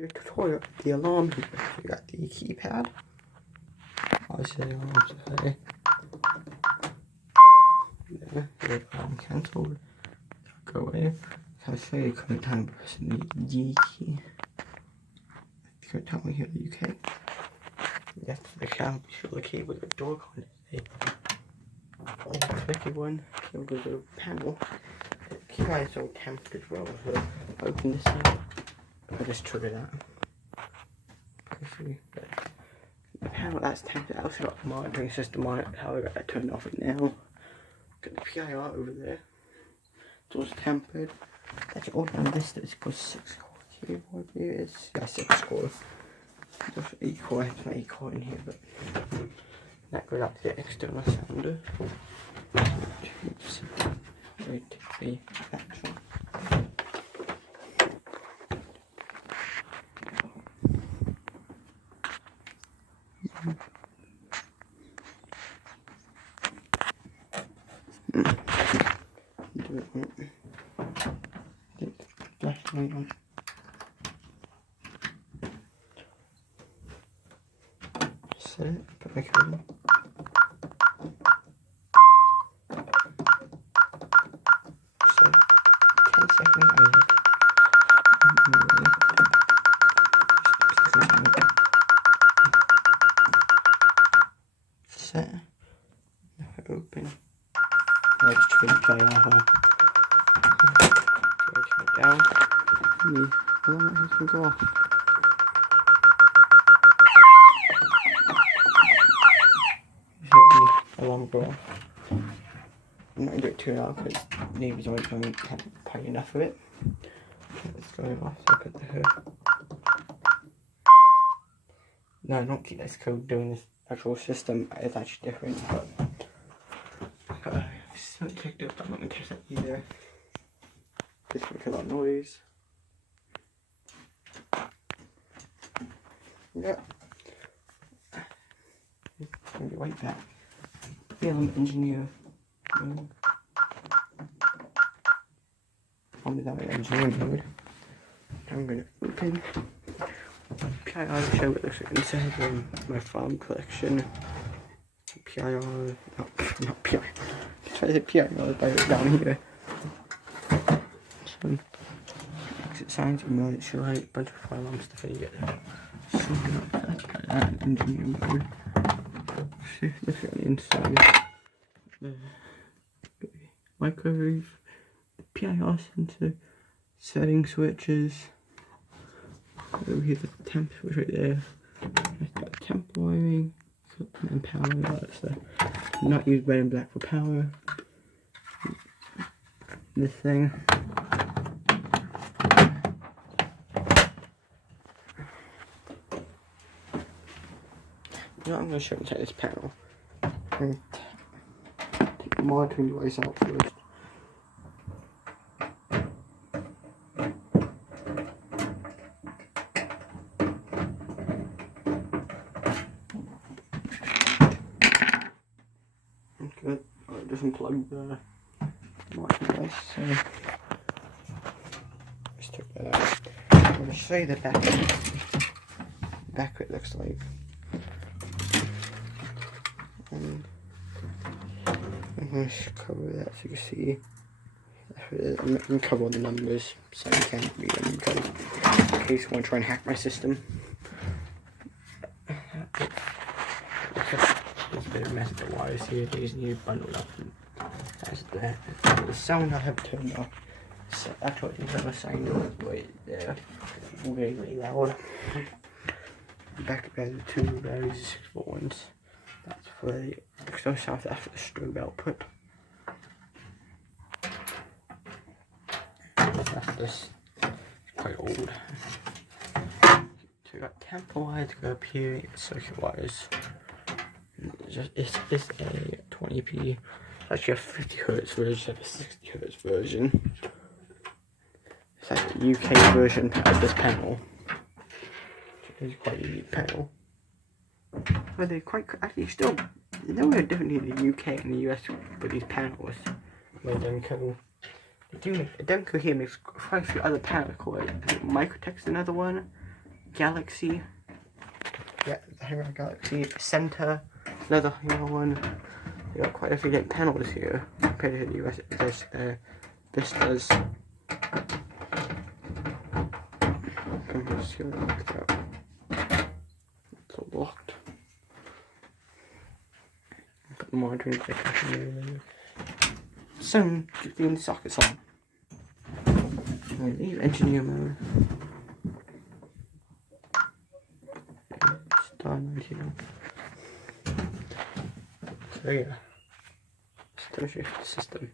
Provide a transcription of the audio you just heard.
Your tutorial, the alarm here. You got the keypad. Obviously, the alarms today. There, the alarm cancelled. Go away. So I say the current time pressing the D key. The current time we hear the UK. Yes, the cam should the key with the door on it. Oh, tricky one. Here goes the panel. The key is so tempered as well. So open this up. I just trigger that. The panel that's tempered. I also got the monitoring system on it. How I got that turned off right now. Got the PIR over there. It's also tempered. Actually, all down this it's got 6 core keyboard. It's 6 core. There's 8 core. It's not 8 core in here, but that goes up to the external sounder. Right, the action. Flashlight on. Set it, put my code in. So 10 seconds. Set. Open. Let's try to play on. Turn it down. The alarm can go off. The alarm go off. I'm not going to do it too loud because neighbours always don't have quite enough of it. It's going off, so I put the hood. No, I don't keep this code doing this actual system. It's actually different, but it's not checked up. I'm not going to test that either. This makes a lot of noise. Yeah. I'll be right back. Yeah, I'm an engineer. I'm without an engineering mode. I'm going to open. PIR to show what looks like inside my farm collection. PIR, not PIR. Try to say PIR by it down here. So, exit signs, emergency light, bunch of fire alarm stuff you get there. So, like that, engineering mode. See, look at the inside. The microwave, the PIR sensor, setting switches. Over here, the temp switch right there. I've got temp wiring and power, all that stuff. Not use red and black for power. This thing. Now I'm going to show you inside this panel. And take the monitoring device out first. Good. Alright, just unplug the monitoring device. So just took that out. I'm going to show you the back. Back what it looks like. And I'm going to cover that so you can see. I'm not going to cover all the numbers so you can't read them because in case you want to try and hack my system. There's a bit of a mess with the wires here. These need bundled up. And that's the sound I have turned off. So that's what these other sound right there. Really, really loud. Back up the two very 6-volt ones. That's for the external south after the strobe output. That's this. It's quite old. So we got temper wires to go up here, circuit wires. It's a 20p. It's actually a 50Hz version, a 60Hz version. It's like the UK version of this panel. It's quite a unique panel. But they're quite, actually still, they're nowhere different in the UK and the US with these panels. Where Demco, Demco here makes quite a few other panels called Microtech's another one. Galaxy. Yeah, the Hero Galaxy Center, another Hero one. You got quite a few like panels here compared to the US Vistas. I'm just gonna lock it out. It's all locked. Put the monitoring later. Soon, keep the sockets on. And leave engineer mode. It's done right here. So yeah, let's demonstrate the system.